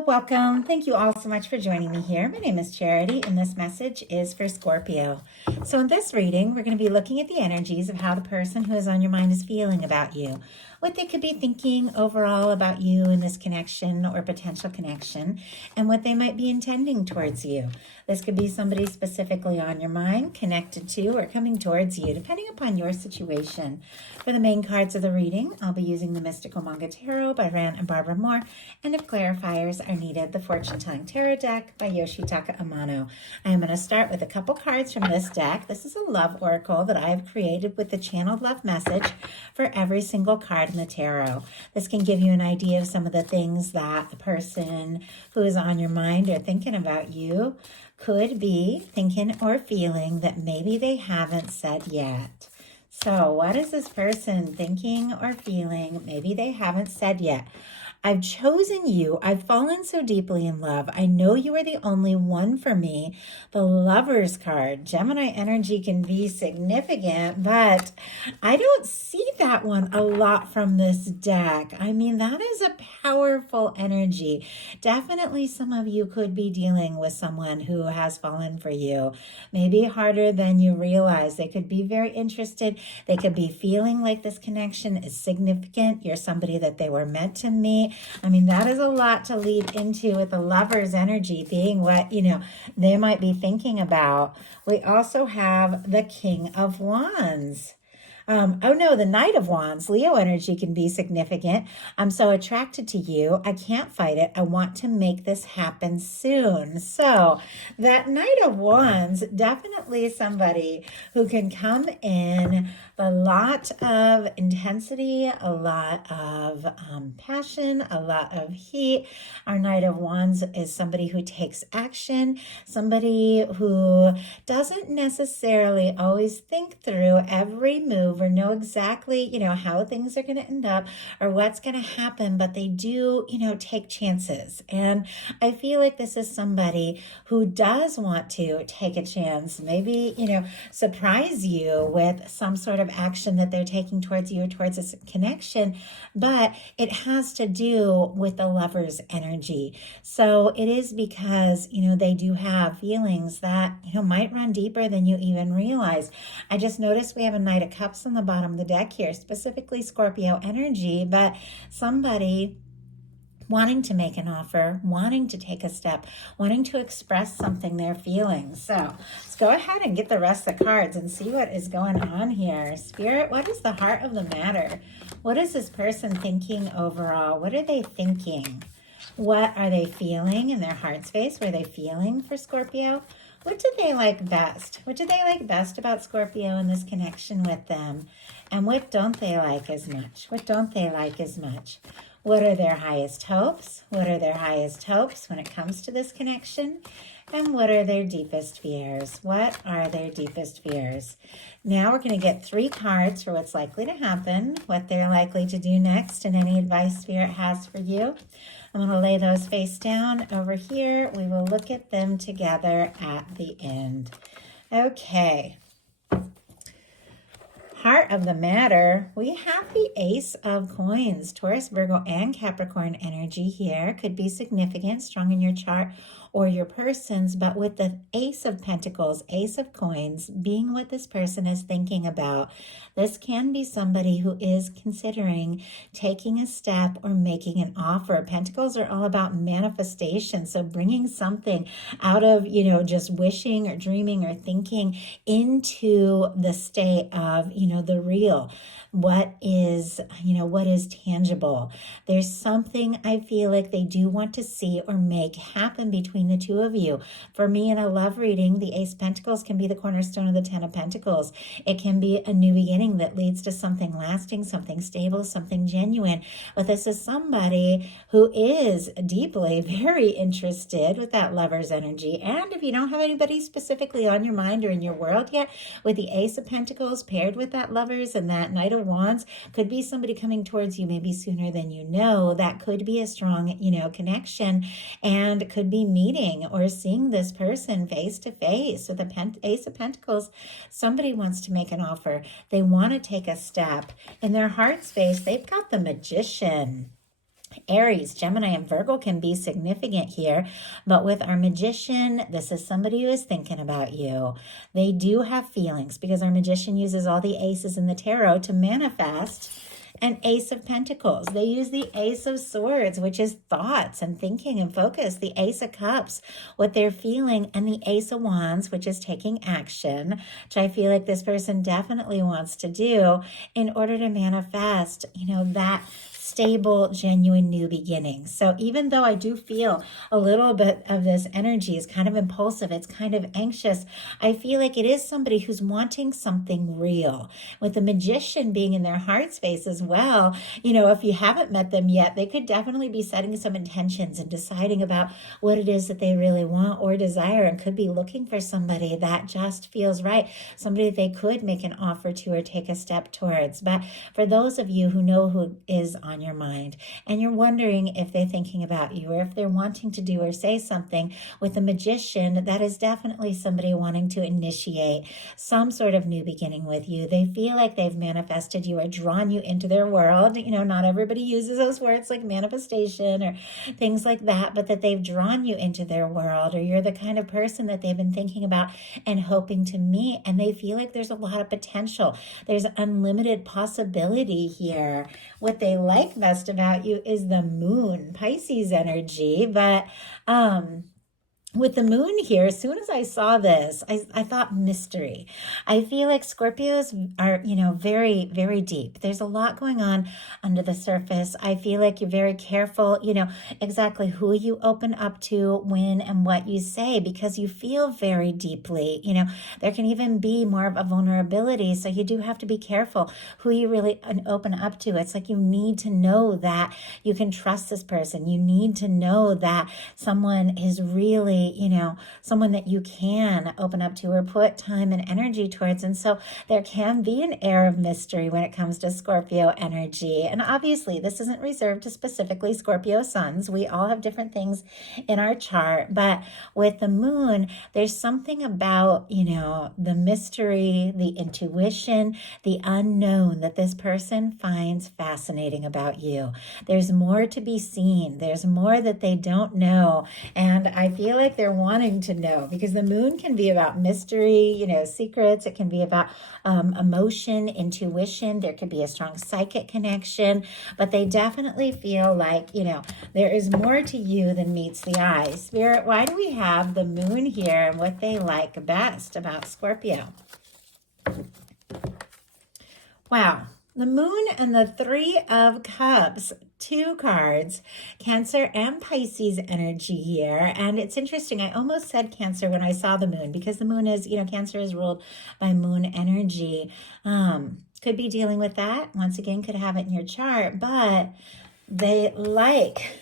Hello, welcome. Thank you all so much for joining me here. My name is Charity, and this message is for Scorpio. So in this reading, we're going to be looking at the energies of how the person who is on your mind is feeling about you, what they could be thinking overall about you in this connection or potential connection, and what they might be intending towards you. This could be somebody specifically on your mind, connected to, or coming towards you, depending upon your situation. For the main cards of the reading, I'll be using the Mystical Manga Tarot by Rand and Barbara Moore, and if clarifiers are needed, the Fortune Telling Tarot deck by Yoshitaka Amano. I am going to start with a couple cards from this deck. This is a love oracle that I have created with the channeled love message for every single card in the tarot. This can give you an idea of some of the things that the person who is on your mind or thinking about you could be thinking or feeling that maybe they haven't said yet. So what is this person thinking or feeling maybe they haven't said yet? I've chosen you. I've fallen so deeply in love. I know you are the only one for me. The Lovers card. Gemini energy can be significant, but I don't see that one a lot from this deck. I mean, that is a powerful energy. Definitely some of you could be dealing with someone who has fallen for you. Maybe harder than you realize. They could be very interested. They could be feeling like this connection is significant. You're somebody that they were meant to meet. I mean, that is a lot to lead into with the Lover's energy being what, they might be thinking about. We also have the King of Wands. The Knight of Wands, Leo energy can be significant. I'm so attracted to you. I can't fight it. I want to make this happen soon. So that Knight of Wands, definitely somebody who can come in a lot of intensity, a lot of passion, a lot of heat. Our Knight of Wands is somebody who takes action, somebody who doesn't necessarily always think through every move or know exactly, how things are going to end up or what's going to happen, but they do, take chances. And I feel like this is somebody who does want to take a chance, maybe, surprise you with some sort of action that they're taking towards you or towards this connection, but it has to do with the Lover's energy. So it is because, they do have feelings that, might run deeper than you even realize. I just noticed we have a Knight of Cups on the bottom of the deck here, specifically Scorpio energy, but somebody wanting to make an offer, wanting to take a step, wanting to express something they're feeling. So let's go ahead and get the rest of the cards and see what is going on here. Spirit, what is the heart of the matter? What is this person thinking overall? What are they thinking? What are they feeling in their heart space? What are they feeling for Scorpio? What do they like best? What do they like best about Scorpio and this connection with them? And what don't they like as much? What don't they like as much? What are their highest hopes? What are their highest hopes when it comes to this connection? And what are their deepest fears? What are their deepest fears? Now we're going to get 3 cards for what's likely to happen, what they're likely to do next, and any advice Spirit has for you. I'm going to lay those face down over here. We will look at them together at the end. Okay. Heart of the matter, we have the Ace of Coins. Taurus, Virgo, and Capricorn energy here could be significant, strong in your chart or your person's, but with the Ace of Pentacles, Ace of Coins, being what this person is thinking about, this can be somebody who is considering taking a step or making an offer. Pentacles are all about manifestation, so bringing something out of, just wishing or dreaming or thinking into the state of, the real. What is tangible. There's something I feel like they do want to see or make happen between the two of you. For me, in a love reading, the Ace of Pentacles can be the cornerstone of the Ten of Pentacles. It can be a new beginning that leads to something lasting, something stable, something genuine. But this is somebody who is deeply, very interested with that Lover's energy. And if you don't have anybody specifically on your mind or in your world yet, with the Ace of Pentacles paired with that Lovers and that Knight of Wands, could be somebody coming towards you maybe sooner than you know. That could be a strong, connection, and could be meeting or seeing this person face to face. With the Ace of Pentacles, somebody wants to make an offer. They want to take a step. In their heart space, they've got the Magician. Aries, Gemini, and Virgo can be significant here, but with our Magician, this is somebody who is thinking about you. They do have feelings because our Magician uses all the aces in the tarot to manifest an Ace of Pentacles. They use the Ace of Swords, which is thoughts and thinking and focus, the Ace of Cups, what they're feeling, and the Ace of Wands, which is taking action, which I feel like this person definitely wants to do in order to manifest, that stable, genuine new beginning. So even though I do feel a little bit of this energy is kind of impulsive, it's kind of anxious, I feel like it is somebody who's wanting something real. With the Magician being in their heart space as well, if you haven't met them yet, they could definitely be setting some intentions and deciding about what it is that they really want or desire, and could be looking for somebody that just feels right, somebody that they could make an offer to or take a step towards. But for those of you who know who is on your mind and you're wondering if they're thinking about you or if they're wanting to do or say something, with the Magician, that is definitely somebody wanting to initiate some sort of new beginning with you. They feel like they've manifested you or drawn you into their world. Not everybody uses those words like manifestation or things like that, but that they've drawn you into their world, or you're the kind of person that they've been thinking about and hoping to meet, and they feel like there's a lot of potential. There's unlimited possibility here. What they like best about you is the Moon, Pisces energy. But with the Moon here, as soon as I saw this, I thought mystery. I feel like Scorpios are, very, very deep. There's a lot going on under the surface. I feel like you're very careful, exactly who you open up to, when, and what you say, because you feel very deeply. There can even be more of a vulnerability. So you do have to be careful who you really open up to. It's like you need to know that you can trust this person. You need to know that someone is really, someone that you can open up to or put time and energy towards. And so there can be an air of mystery when it comes to Scorpio energy. And obviously, this isn't reserved to specifically Scorpio suns. We all have different things in our chart. But with the Moon, there's something about, the mystery, the intuition, the unknown that this person finds fascinating about you. There's more to be seen. There's more that they don't know. And I feel like they're wanting to know, because the Moon can be about mystery, secrets. It can be about emotion, intuition. There could be a strong psychic connection, but they definitely feel like, there is more to you than meets the eye. Spirit, why do we have the Moon here and what they like best about Scorpio? Wow. The Moon and the Three of Cups, two cards, Cancer and Pisces energy here. And it's interesting. I almost said Cancer when I saw the Moon, because the Moon is, Cancer is ruled by Moon energy. Could be dealing with that. Once again, could have it in your chart, but they like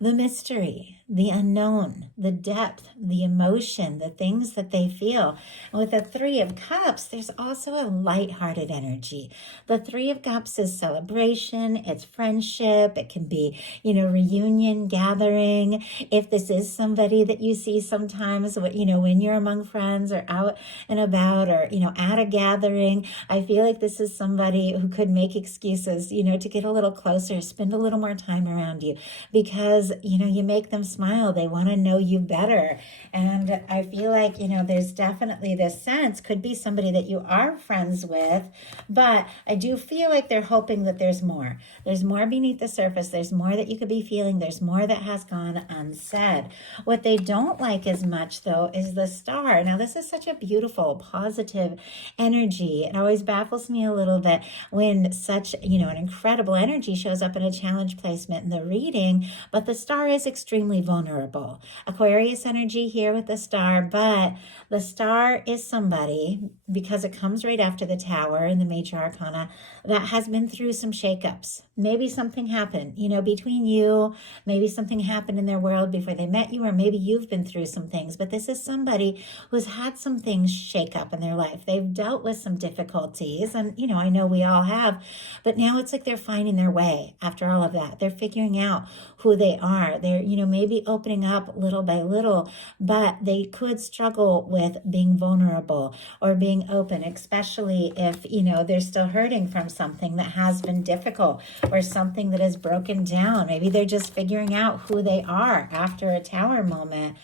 the mystery, the unknown, the depth, the emotion, the things that they feel. And with the Three of Cups, there's also a lighthearted energy. The Three of Cups is celebration, it's friendship, it can be, reunion, gathering. If this is somebody that you see sometimes, when you're among friends or out and about, or, at a gathering, I feel like this is somebody who could make excuses, to get a little closer, spend a little more time around you, because you make them smile. They want to know you better. And I feel like, there's definitely this sense, could be somebody that you are friends with, but I do feel like they're hoping that there's more. There's more beneath the surface. There's more that you could be feeling. There's more that has gone unsaid. What they don't like as much, though, is the Star. Now, this is such a beautiful, positive energy. It always baffles me a little bit when such, an incredible energy shows up in a challenge placement in the reading, but the Star is extremely vulnerable. Aquarius energy here with the Star, but the Star is somebody, because it comes right after the Tower in the Major Arcana, that has been through some shakeups. Maybe something happened, between you. Maybe something happened in their world before they met you, or maybe you've been through some things. But this is somebody who's had some things shake up in their life. They've dealt with some difficulties, and, I know we all have, but now it's like they're finding their way after all of that. They're figuring out who they are. They're, maybe opening up little by little, but they could struggle with being vulnerable or being open, especially if, they're still hurting from something that has been difficult or something that is broken down. Maybe they're just figuring out who they are after a tower moment.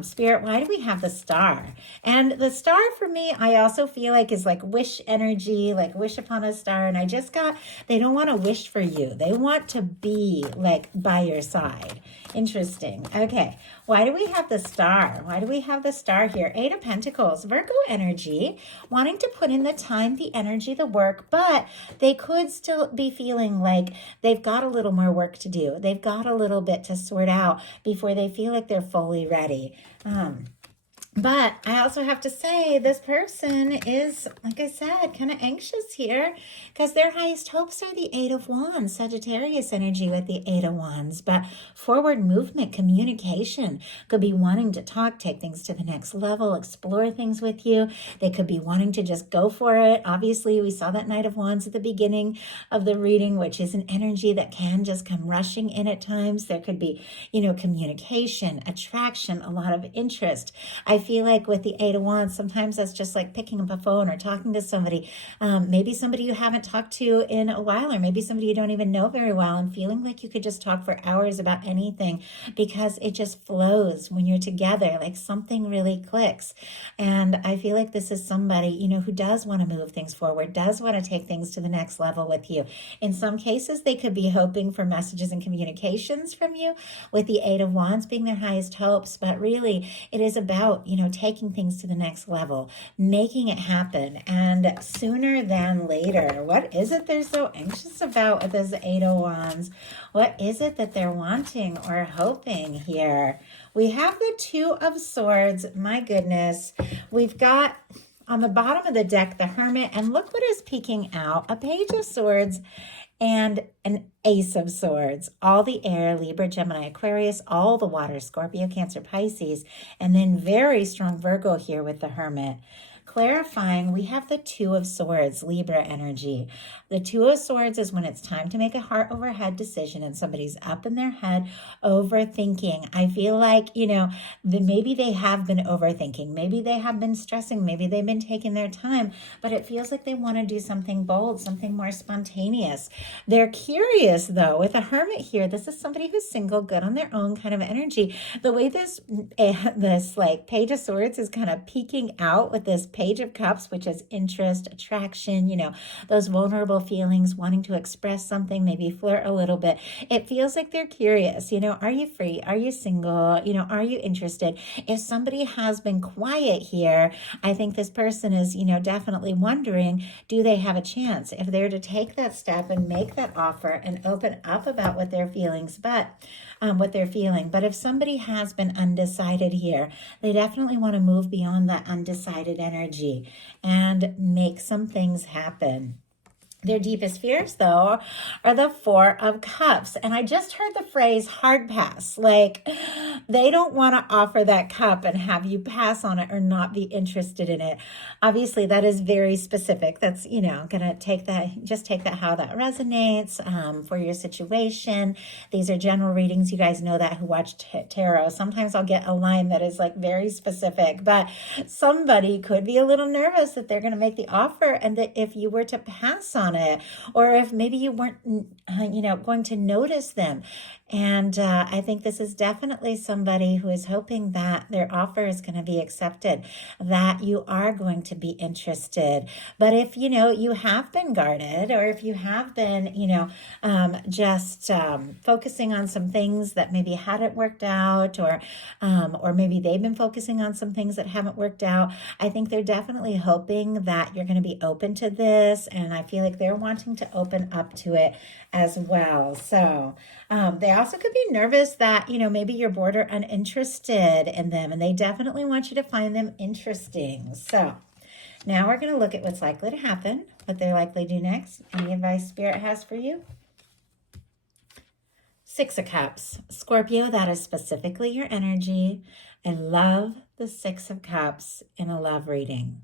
Spirit, why do we have the star? And the star for me, I also feel like is like wish energy, like wish upon a star. And I just got, they don't want to wish for you. They want to be like by your side. Interesting. Okay. Why do we have the star? Why do we have the star here? 8 of Pentacles, Virgo energy, wanting to put in the time, the energy, the work, but they could still be feeling like they've got a little more work to do. They've got a little bit to sort out before they feel like they're fully ready. But I also have to say this person is, like I said, kind of anxious here because their highest hopes are the 8 of Wands, Sagittarius energy with the 8 of Wands. But forward movement, communication, could be wanting to talk, take things to the next level, explore things with you. They could be wanting to just go for it. Obviously, we saw that Knight of Wands at the beginning of the reading, which is an energy that can just come rushing in at times. There could be, communication, attraction, a lot of interest. I feel like with the 8 of Wands, sometimes that's just like picking up a phone or talking to somebody, maybe somebody you haven't talked to in a while, or maybe somebody you don't even know very well, and feeling like you could just talk for hours about anything because it just flows when you're together, like something really clicks. And I feel like this is somebody, who does want to move things forward, does want to take things to the next level with you. In some cases, they could be hoping for messages and communications from you, with the 8 of Wands being their highest hopes, but really it is about, taking things to the next level, making it happen, and sooner than later. What is it they're so anxious about with this 8 of Wands? What is it that they're wanting or hoping here? We have the 2 of Swords. My goodness. We've got on the bottom of the deck the Hermit, and look what is peeking out. A Page of Swords and an Ace of Swords, all the air, Libra, Gemini, Aquarius, all the water, Scorpio, Cancer, Pisces, and then very strong Virgo here with the Hermit. Clarifying, we have the 2 of Swords, Libra energy. The 2 of Swords is when it's time to make a heart over head decision and somebody's up in their head overthinking. I feel like, maybe they have been overthinking. Maybe they have been stressing. Maybe they've been taking their time, but it feels like they want to do something bold, something more spontaneous. They're curious though. With a Hermit here, this is somebody who's single, good on their own kind of energy. The way this like Page of Swords is kind of peeking out with this Page of Cups, which is interest, attraction, those vulnerable feelings, wanting to express something, maybe flirt a little bit. It feels like they're curious, are you free? Are you single? Are you interested? If somebody has been quiet here, I think this person is, definitely wondering, do they have a chance if they're to take that step and make that offer and open up about what they're feelings, what they're feeling. But if somebody has been undecided here, they definitely want to move beyond that undecided energy and make some things happen. Their deepest fears, though, are the 4 of Cups. And I just heard the phrase hard pass. Like, they don't want to offer that cup and have you pass on it or not be interested in it. Obviously, that is very specific. That's, going to take that how that resonates for your situation. These are general readings. You guys know that who watch tarot. Sometimes I'll get a line that is like very specific, but somebody could be a little nervous that they're going to make the offer and that if you were to pass on it, or if maybe you weren't, going to notice them. And I think this is definitely somebody who is hoping that their offer is going to be accepted, that you are going to be interested. But if, you have been guarded, or if you have been, just focusing on some things that maybe hadn't worked out, or maybe they've been focusing on some things that haven't worked out, I think they're definitely hoping that you're going to be open to this. And I feel like they're wanting to open up to it as well. So they also could be nervous that, maybe you're bored or uninterested in them, and they definitely want you to find them interesting. So now we're going to look at what's likely to happen, what they're likely to do next. Any advice Spirit has for you? 6 of Cups. Scorpio, that is specifically your energy. I love the 6 of Cups in a love reading.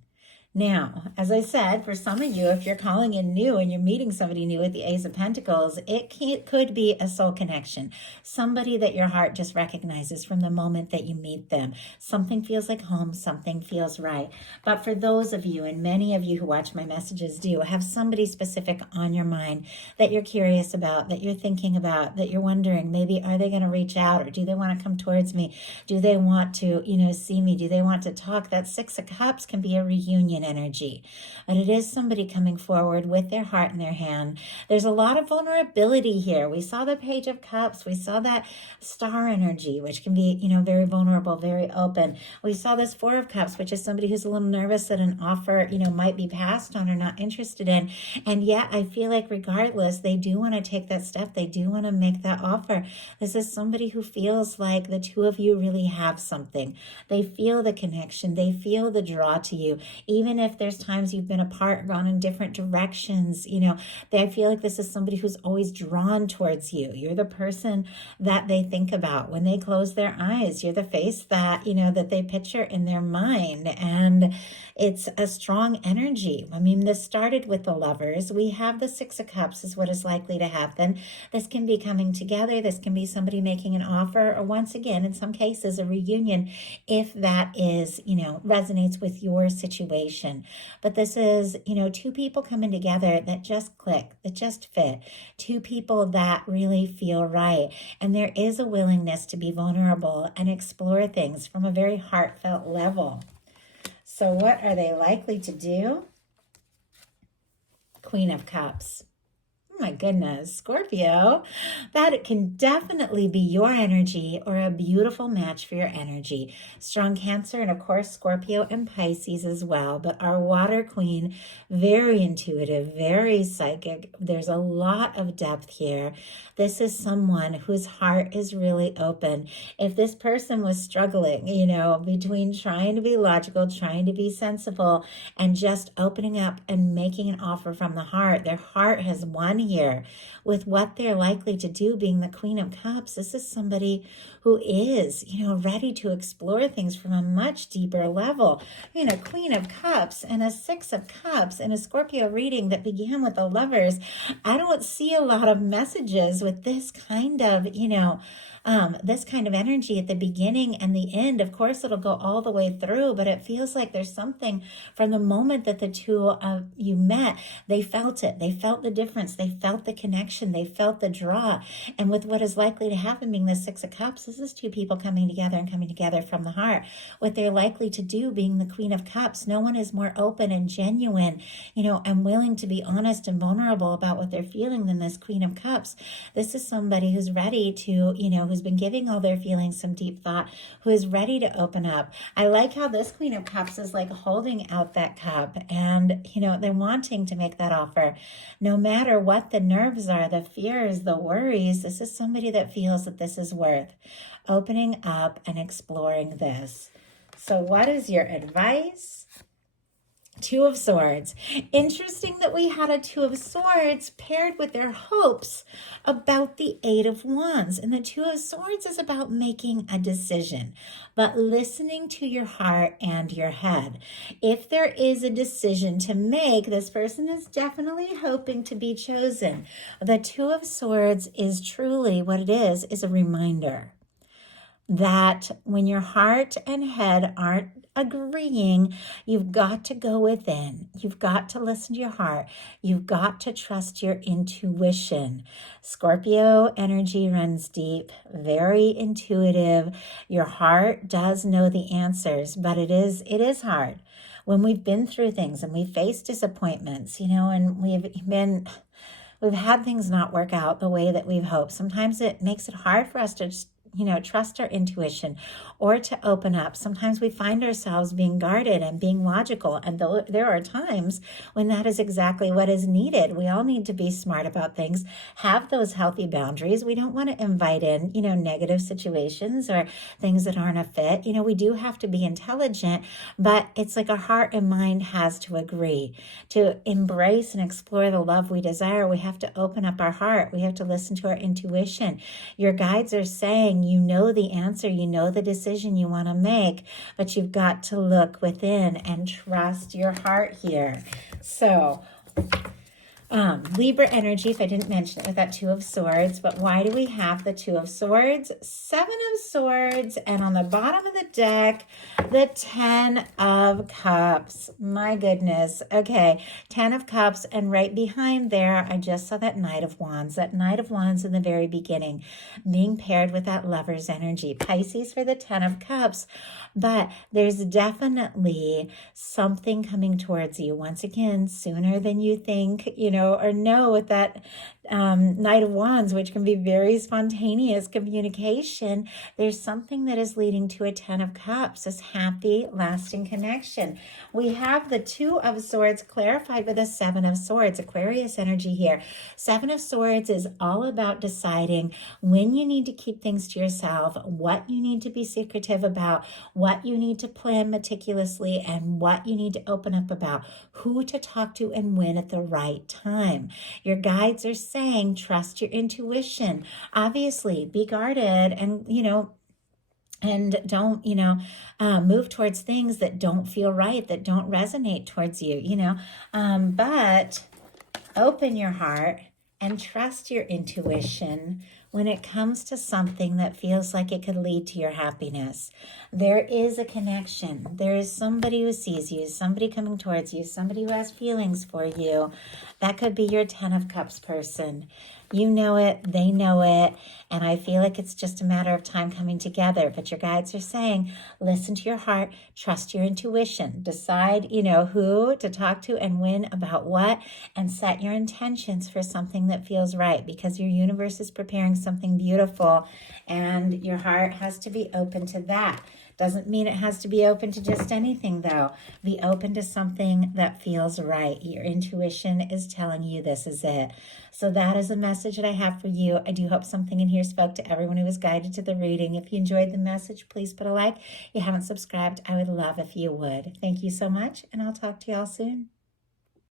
Now, as I said, for some of you, if you're calling in new and you're meeting somebody new with the Ace of Pentacles, it could be a soul connection. Somebody that your heart just recognizes from the moment that you meet them. Something feels like home, something feels right. But for those of you, and many of you who watch my messages do, have somebody specific on your mind that you're curious about, that you're thinking about, that you're wondering, maybe are they going to reach out, or do they want to come towards me? Do they want to, see me? Do they want to talk? That Six of Cups can be a reunion energy, but it is somebody coming forward with their heart in their hand. There's a lot of vulnerability here. We saw the Page of Cups. We saw that Star energy, which can be, very vulnerable, very open. We saw this Four of Cups, which is somebody who's a little nervous that an offer, might be passed on or not interested in. And yet I feel like regardless, they do want to take that step. They do want to make that offer. This is somebody who feels like the two of you really have something. They feel the connection. They feel the draw to you. Even if there's times you've been apart, gone in different directions, they feel like this is somebody who's always drawn towards you. You're the person that they think about when they close their eyes. You're the face that, that they picture in their mind. And it's a strong energy. I mean, this started with the Lovers. We have the Six of Cups is what is likely to happen. This can be coming together. This can be somebody making an offer, or once again, in some cases, a reunion, if that is, resonates with your situation. But this is, two people coming together that just click, that just fit. Two people that really feel right. And there is a willingness to be vulnerable and explore things from a very heartfelt level. So what are they likely to do? Queen of Cups. Oh my goodness, Scorpio, that can definitely be your energy or a beautiful match for your energy. Strong Cancer, and of course Scorpio and Pisces as well. But our water queen, very intuitive, very psychic. There's a lot of depth here. This is someone whose heart is really open. If this person was struggling, between trying to be logical, trying to be sensible, and just opening up and making an offer from the heart, their heart has won here with what they're likely to do, being the Queen of Cups. This is somebody who is, ready to explore things from a much deeper level. Queen of Cups and a Six of Cups and a Scorpio reading that began with the Lovers. I don't see a lot of messages with this kind of, this kind of energy at the beginning and the end. Of course, it'll go all the way through, but it feels like there's something from the moment that the two of you met. They felt it. They felt the difference. They felt the connection. They felt the draw. And with what is likely to happen being the Six of Cups, this is two people coming together and coming together from the heart. What they're likely to do being the Queen of Cups, no one is more open and genuine, and willing to be honest and vulnerable about what they're feeling than this Queen of Cups. This is somebody who's ready to, who's been giving all their feelings some deep thought, who is ready to open up. I like how this Queen of Cups is like holding out that cup and, they're wanting to make that offer. No matter what the nerves are, the fears, the worries, this is somebody that feels that this is worth opening up and exploring this. So what is your advice? Two of Swords. Interesting that we had a Two of Swords paired with their hopes about the Eight of Wands. And the Two of Swords is about making a decision, but listening to your heart and your head. If there is a decision to make, this person is definitely hoping to be chosen. The Two of Swords is truly what it is a reminder that when your heart and head aren't agreeing, you've got to go within. You've got to listen to your heart. You've got to trust your intuition. Scorpio energy runs deep, very intuitive. Your heart does know the answers, but it is hard when we've been through things and we face disappointments, and we've had things not work out the way that we've hoped. Sometimes it makes it hard for us to just trust our intuition or to open up. Sometimes we find ourselves being guarded and being logical. And there are times when that is exactly what is needed. We all need to be smart about things, have those healthy boundaries. We don't want to invite in, negative situations or things that aren't a fit. We do have to be intelligent, but it's like our heart and mind has to agree to embrace and explore the love we desire. We have to open up our heart. We have to listen to our intuition. Your guides are saying, saying you know the answer, you know the decision you want to make, but you've got to look within and trust your heart here. So, Libra energy, if I didn't mention it, with that Two of Swords. But why do we have the Two of Swords? Seven of Swords, and on the bottom of the deck, the Ten of Cups. My goodness. Okay, Ten of Cups, and right behind there, I just saw that Knight of Wands. That Knight of Wands in the very beginning, being paired with that Lover's energy. Pisces for the Ten of Cups. But there's definitely something coming towards you. Once again, sooner than you think, or know, with that Knight of Wands, which can be very spontaneous communication. There's something that is leading to a Ten of Cups, this happy, lasting connection. We have the Two of Swords clarified with a Seven of Swords, Aquarius energy here. Seven of Swords is all about deciding when you need to keep things to yourself, what you need to be secretive about, what you need to plan meticulously, and what you need to open up about, who to talk to and when at the right time. Your guides are saying, trust your intuition. Obviously, be guarded and, and don't, move towards things that don't feel right, that don't resonate towards you, but open your heart and trust your intuition when it comes to something that feels like it could lead to your happiness. There is a connection. There is somebody who sees you, somebody coming towards you, somebody who has feelings for you. That could be your Ten of Cups person. You know it, they know it, and I feel like it's just a matter of time coming together. But your guides are saying, listen to your heart, trust your intuition, decide, who to talk to and when about what, and set your intentions for something that feels right, because your universe is preparing something beautiful, and your heart has to be open to that. Doesn't mean it has to be open to just anything, though. Be open to something that feels right. Your intuition is telling you this is it. So that is the message that I have for you. I do hope something in here spoke to everyone who was guided to the reading. If you enjoyed the message, please put a like. If you haven't subscribed, I would love if you would. Thank you so much, and I'll talk to y'all soon.